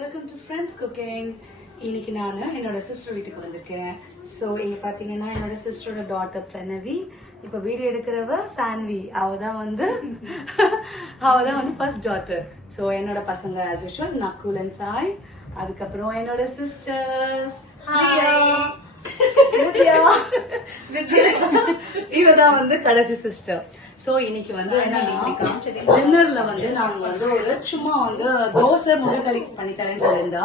Welcome to friends cooking. இன்னைக்கு நான் என்னோட சிஸ்டர் வீட்டுக்கு வந்திருக்கேன். ஸோ இங்க பாத்தீங்கன்னா என்னோட சிஸ்டரோட டாட்டர் பிரணவி, இப்ப வீடியோ எடுக்கிறவ சான்வி, அவதான் வந்து ஃபர்ஸ்ட் டாட்டர். ஸோ என்னோட பசங்க as usual Nakul and Sai, அதுக்கப்புறம் என்னோட சிஸ்டர்ஸ் இவதான் வந்து கடைசி சிஸ்டர். சோ இன்னைக்கு வந்து டின்னர்ல வந்து நாங்க வந்து ஒரு சும்மா வந்து தோசை முட்டைக்கறி பண்ணி தரேன்னு சொல்லியிருந்தா,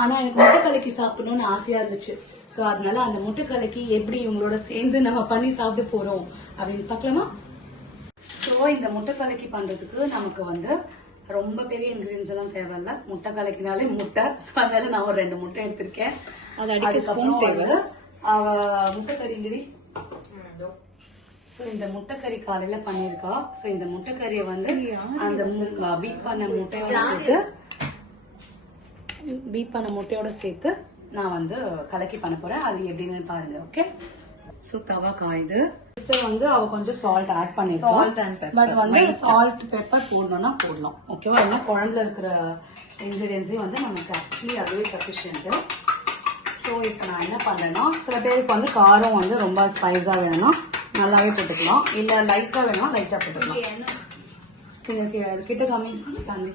ஆனா எனக்கு முட்டைக்கறிக்கு சாப்பிடணும்னு ஆசையா இருந்துச்சு. சோ அதனால அந்த முட்டைக்கறிக்கு எப்படி இவங்களோட சேர்ந்து நம்ம பண்ணி சாப்பிட போறோம் அப்படின்னு பாக்கலாமா? சோ இந்த முட்டைக்கறிக்கு பண்றதுக்கு நமக்கு வந்து ரொம்ப பெரிய இன்கிரீடியன்ஸ் எல்லாம் தேவையில்ல. முட்டை கலக்கினாலே முட்டை. சோ அதனால நான் ஒரு 2 முட்டை எடுத்திருக்கேன். முட்டைக்கறிங்கடி. சோ இந்த முட்டைக்கறி காலையில பண்ணிருக்கா. சோ இந்த முட்டைக்கறியை வந்து அந்த பீட் பண்ண முட்டையோட சேர்த்து நான் வந்து கலக்கி பண்ண போறேன். அது எப்படின்னு பாருங்க. ஓகே. சோ தவா காயுது. சிஸ்டர் வந்து அவ கொஞ்சம் சால்ட் ஆட் பண்ணிருக்கோம். பட் வந்து சால்ட் பெப்பர் போடணும்னா போடலாம். ஓகேவா? ஏன்னா குழம்புல இருக்கிற இன்கிரீடியன்ஸையும் வந்து நமக்கு ஆக்சுவலி அதுவே சஃபிஷியன்ட். ஸோ இப்போ நான் என்ன பண்றேன்னா, சில பேருக்கு வந்து காரம் வந்து ரொம்ப ஸ்பைஸா வேணும்னா நல்லாவே போட்டுக்கலாம், இல்ல லைட்டா வேணும்னா லைட்டா போட்டுக்கலாம். கிட்ட காமி சாமி.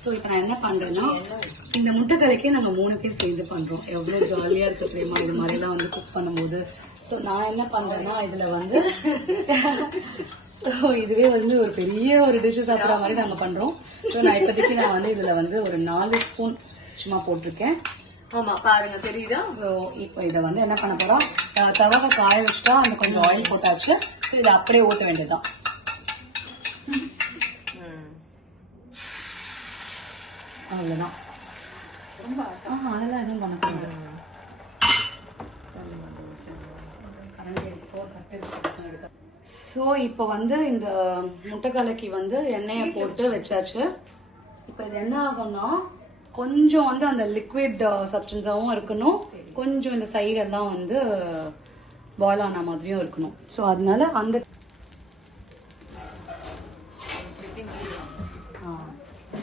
ஸோ இப்போ நான் என்ன பண்றேன்னா, இந்த முட்டைக்கறிக்கு நம்ம 3 பேர் சேர்ந்து பண்றோம். எவ்வளவு ஜாலியா இருக்கு தெரியுமா இது மாதிரி எல்லாம் வந்து குக் பண்ணும்போது. ஸோ நான் என்ன பண்றேன்னா, இதுல வந்து இதுவே வந்து ஒரு பெரிய ஒரு டிஷ் சாப்பிட்ற மாதிரி நாங்க பண்றோம். ஸோ நான் இப்போதைக்கு நான் வந்து இதுல வந்து ஒரு 4 ஸ்பூன் சும்மா போட்டிருக்கேன். ஆமா பாருங்க, தெரியுதா? இப்போ இதை வந்து என்ன பண்ண போறோம், தவாவை காய வச்சுட்டா அந்த கொஞ்சம் ஆயில் போட்டாச்சு. ஸோ இதை அப்படியே ஊற்ற வேண்டியதுதான். அவ்வளவுதான். அதெல்லாம் எதுவும் பண்ணக்கூடாது. ஸோ இப்போ வந்து இந்த முட்டைக்கலக்கி வந்து எண்ணெயை போட்டு வச்சாச்சு. இப்போ இது என்ன ஆகும்னா, கொஞ்சம் வந்து அந்த லிக்விட் சப்ஸ்டன்ஸாவும் இருக்கணும், கொஞ்சம் இந்த சைடு எல்லாம் வந்து பாயில் ஆன மாதிரியும் இருக்கணும். ஸோ அதனால அந்த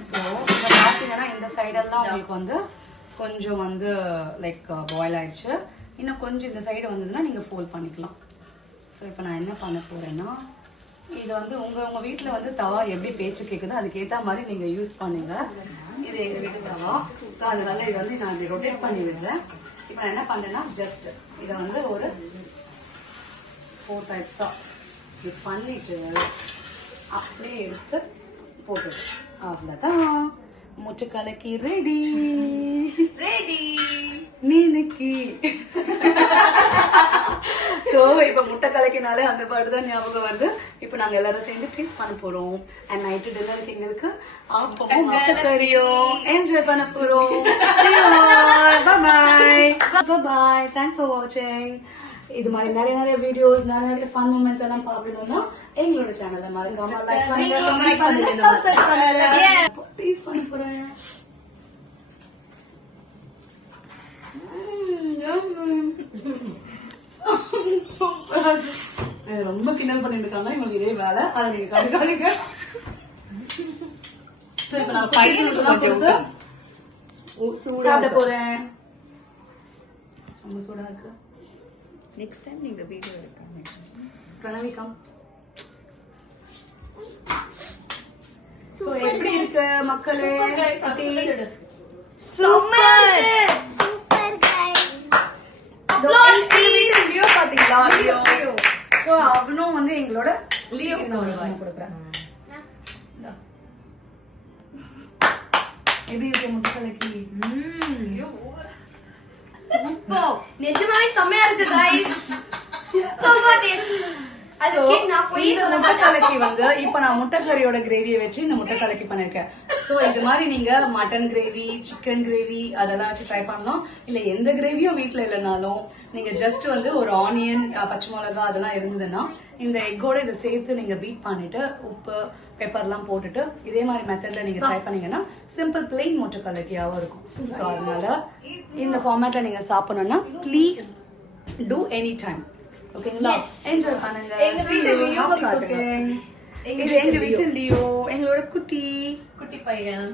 ஸோ இப்போ பார்த்தீங்கன்னா இந்த சைடெல்லாம் உங்களுக்கு வந்து கொஞ்சம் வந்து லைக் பாயில் ஆயிடுச்சு. இன்னும் கொஞ்சம் இந்த சைடு வந்ததுன்னா நீங்க ஃபோல்ட் பண்ணிக்கலாம். ஸோ இப்போ நான் என்ன பண்ண போறேன்னா, இது வந்து உங்க வீட்டுல வந்து தவா எப்படி பேச்சு கேக்குதோ அதுக்கு ஏத்த மாதிரி நீங்க யூஸ் பண்ணுங்க. இது எங்க வீட்டு தவா. ஸோ அதனால இது வந்து நான் ரொட்டேட் பண்ணி விடுறேன். இப்போ நான் என்ன பண்றேன்னா, ஜஸ்ட் இதை வந்து ஒரு 4 டைப்ஸா இது பண்ணிட்டு அப்படியே எடுத்து போட்டுடு. அவ்வளவுதான், முட்டைக்கலக்கி ரெடி ரெடி மீனுக்கு. சோ இப்ப முட்டை கலக்கினாலே அந்த பாட்டு தான் ஞாபகம் வருது. இப்ப நாங்க எல்லாரும் சேர்ந்து டேஸ்ட் பண்ண போறோம். அண்ட் நைட்டு டின்னருக்கு எங்களுக்கு ஆப்பமும் முட்டைக்கறியும் என்ஜாய் பண்ண போறோம். பாய். தேங்க்ஸ் ஃபார் வாட்சிங். இது மாதிரி நிறைய வீடியோஸ், நிறைய ஃபன் மூமெண்ட்ஸ் எல்லாம் பார்க்கணும்னா எங்களோட சேனலை மறக்காம லைக் பண்ணுங்க, சப்ஸ்கிரைப் பண்ணுங்க. டேஸ்ட் பண்ண போறேன். ரொம்ப கிண்டல் பண்ணிட்டு இருக்காங்க இவங்களுக்கு இதே வேலை. அதை நீங்க கண்டுக்காதீங்க. இப்ப நான் சாப்பிட போறேன். ரொம்ப சூடா இருக்கு. நெக்ஸ்ட் டைம் நீங்க வீடியோ எடுக்காம பிரணவி கம். சோ எப்படி இருக்கு மக்களே? சூப்பர் லியோ பாத்தீங்களா? லியோ. சோ அவனும் வந்து எங்களோட லியோ கொடுக்குறேன். எப்படி இருக்கு முட்டைக்கலக்கி? சூப்பர், நிஜமாவே செமையா இருக்கு गाइस. சூப்பரா டேஸ்ட். முட்டைக்கலக்கி வந்து இப்ப நான் முட்டைக்கறியோட கிரேவியை வச்சு இந்த முட்டைக்கலக்கி பண்ணிருக்கேன். சோ இது மாதிரி நீங்க மட்டன் கிரேவி, சிக்கன் கிரேவி அதெல்லாம் வச்சு ட்ரை பண்ணலாம். இல்ல எந்த கிரேவியும் வீட்டுல இல்லைனாலும் நீங்க ஜஸ்ட் வந்து ஒரு ஆனியன், பச்சை மிளகா அதெல்லாம் இருந்ததுன்னா இந்த எக்கோட இதை சேர்த்து நீங்க பீட் பண்ணிட்டு உப்பு பெப்பர் எல்லாம் போட்டுட்டு இதே மாதிரி மெத்தட்ல நீங்க ட்ரை பண்ணீங்கன்னா சிம்பிள் பிளெயின் முட்டைக்கலக்கியாவும் இருக்கும். சோ அதனால இந்த ஃபார்மேட்ல நீங்க சாப்பிடணும்னா ப்ளீஸ் டூ எனி டைம். ஓகேங்களா? என்ஜாய் பண்ணுங்க. இது எங்க வீட்டு லியோ, எங்களோட குட்டி பையன்.